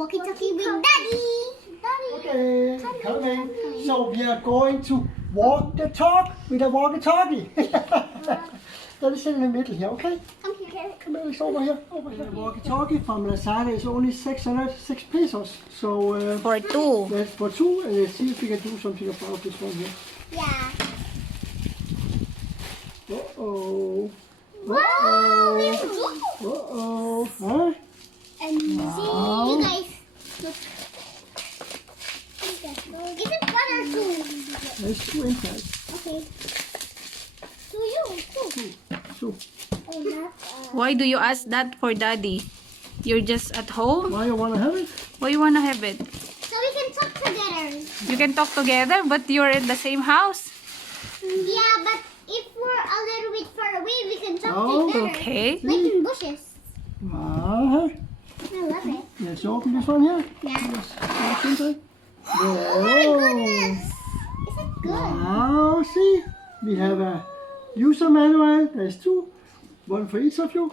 walkie-talkie with Daddy. Okay, coming. So we are going to walk the talk with a walkie-talkie. That is in the middle here, okay? Come here. Come on, it's over here. The walkie-talkie from Lazada is only 606 pesos. So For two. that's for two, and let's see if we can do something about this one here. Yeah. Uh-oh. Whoa! Uh-oh. Huh? And see, you guys. Look. Is it one or two? There's two inside. Okay. To you, too. Two. Oh, not Why do you ask that for Daddy? You're just at home? Why you wanna have it? Why you wanna have it? So we can talk together. You can talk together, but you're in the same house. Yeah, but if we're a little bit far away, we can talk Oh, together. Okay. Like in bushes. Uh-huh. I love it. Let's open this one here. Yeah. Yes. What's inside? Oh my goodness. Is it good? Wow, see? We have a user manual. There's two. One for each of you.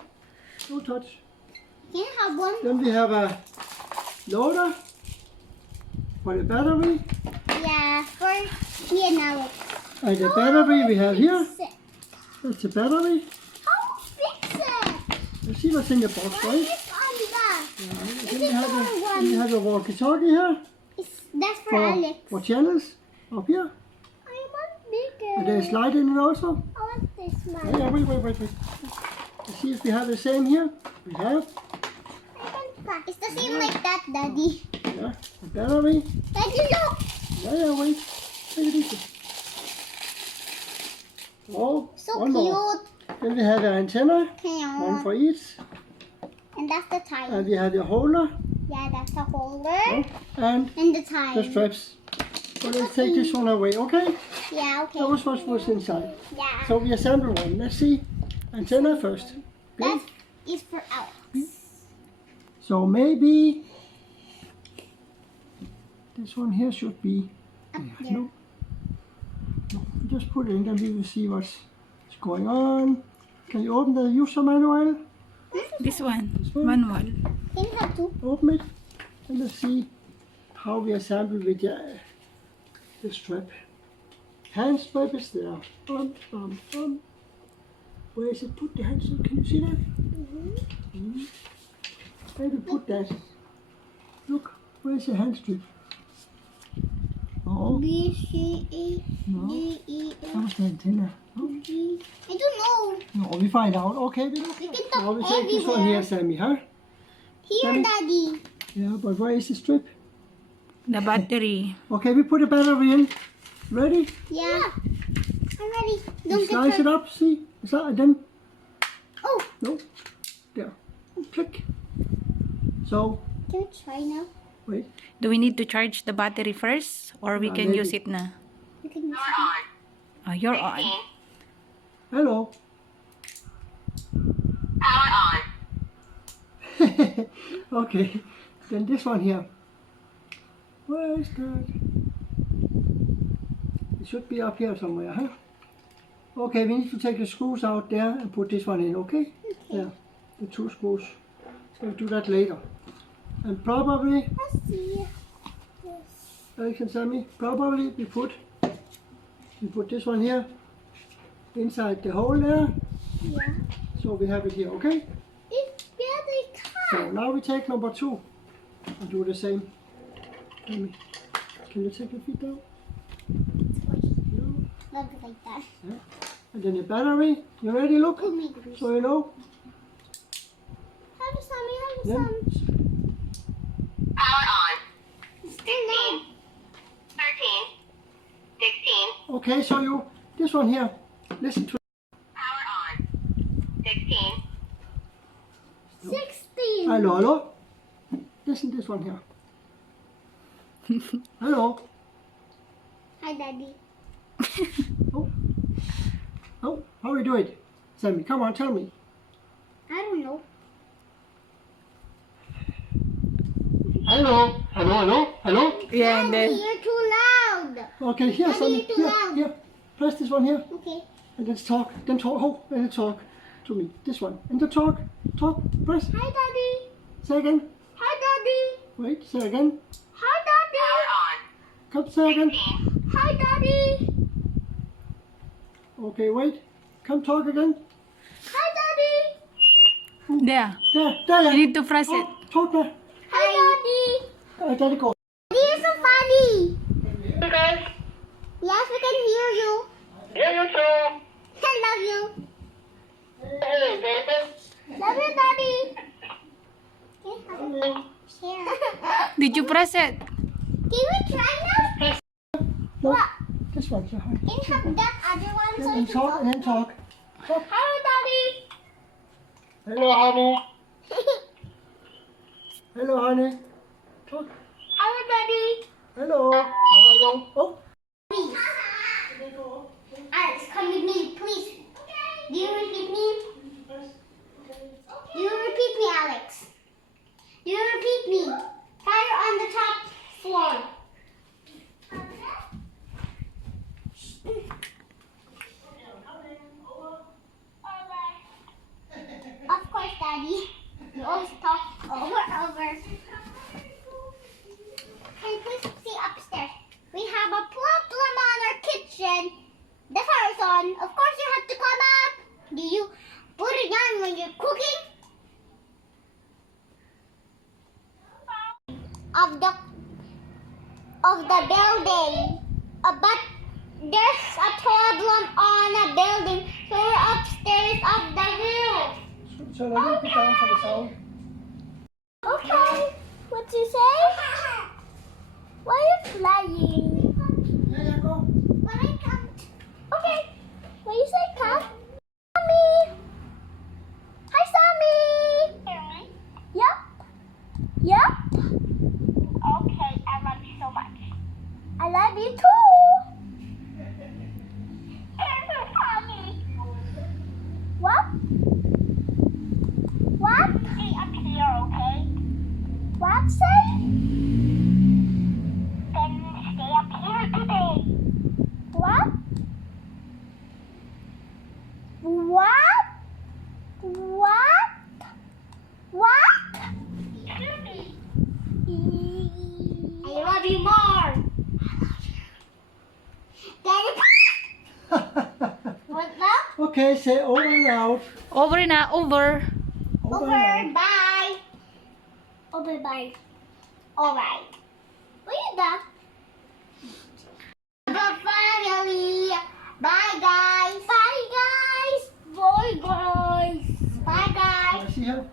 No touch. Can I have one? Then we have a loader for the battery. Yeah, for me and Alex. And the battery we have here. Fix it. That's the battery. Oh, fix it. Let's see what's in the box, What right? is on that? Then we have a walkie-talkie here That's for Alex. for channels up here. I want bigger. And there's light in it also. I want this one. Yeah, wait. Let's see if we have the same here. We have, It's the same like that, Daddy. yeah, the battery. Daddy, look. Yeah, wait. Take it easy. Oh, So one more. cute. Then we have the antenna, one for each. And that's the tie. And we have the holder Yeah, that's the holder. and And the tie. the straps. So let's take this one away, okay? Yeah, okay. That was what was inside. Yeah. So we assemble one. Let's see. Antenna first. Okay? That is for Alex. So maybe this one here should be. Up there. No. Just put it in, then we will see what's going on. Can you open the user manual? This one. one? Manual. Can you have two? Open it, and let's see how we assemble with the strap. Hand strap is there. Where is it? Put the hand strap. Can you see that? Maybe put that. Look, where's the hand strap? Oh, B, C, A, no. D, E, F, How's the antenna? Oh, G. I don't know. no, we find out. Okay, we look. We can talk Now we take this one here, Sammy, huh? Here, Daddy. Daddy. Yeah, but where is the strip? The battery. Okay, we put the battery in. Ready? Yeah. I'm ready. You Don't slice get it hurt. up, see? Is that, and then, Oh, no, there, click. So, can we try now? wait, Do we need to charge the battery first? Or we can maybe. use it na? We can use Oh, you're on. hello. Okay, then this one here. Where is that? It should be up here somewhere, huh? Okay, we need to take the screws out there and put this one in, okay? Yeah, the two screws. So we'll do that later. And probably, Let's see. Alex and Sammy, probably we put this one here inside the hole there. Yeah. So we have it here, okay? It's very So tough. now we take number two and do the same. Sammy, can you take your feet down? No. Not like that. And then the battery. You ready? Look. Pull me, Bruce. So you know. Have some, have Then some. Power on. Still no. 13. 16. okay. So you this one here. Listen to. Power on. 16. 16. Hello, hello. Listen to this one here. Hello. Hi, Daddy. Oh. Oh, how we do it? Sammy, come on, tell me. I don't know. Hello. Hello. Yeah, and Daddy, then you're too loud. Okay, here, Daddy, Sammy. you're too Here, loud. here. Press this one here. Okay. And let's talk. Then talk. Oh, and then talk to me. This one. And then talk. Talk. Press. Hi, Daddy. Say again. Hi, Daddy. Wait, say again. Hi, Daddy. Power on. Come, say again. 16. Hi, Daddy. Okay, wait. Come talk again. Hi, Daddy. There. There, You yeah. need to press it. Talk there. Hi, Daddy. Daddy, go. Daddy, you're so funny. Okay. Yes, we can hear you. Yeah, you too. I love you. Hey, baby. Love you, Daddy. Share. Did you press it? Can we try now? No, What? this one, so Can you have that other one so we and can talk, and then talk. Hi, Daddy. Hello, honey. Hello, honey. Talk. Hi, Daddy. Hello. How are you? Oh. Please. Alex, come with me, please. Do you repeat me? Do you repeat me, Alex? Do you repeat me? Fire on the top floor. Of course, Daddy. You always talk over. Can you please see upstairs? We have a problem on our kitchen. The fire's on. Of course, you have to come up. Do you put it on when you're cooking? Of the building. But there's a problem on a building. So we're upstairs of the hill. So let me get down for the sound. Okay. What you say? Why are you flying? Yeah, go. When I come. Okay. When you say come. Sammy. Hi, Sammy. Yep. Yep. Okay. I love you so much. I love you too. What? What? Stay up here, okay? What say? Then stay up here today. What? What? What? What? I love you more. Daddy. What now? Okay, say over and out. Over na, over. Over Over. and out. Bye. Over. Bye. All right. What you done? The family. Bye, guys. Bye, guys. Bye, guys. Bye, guys. See her?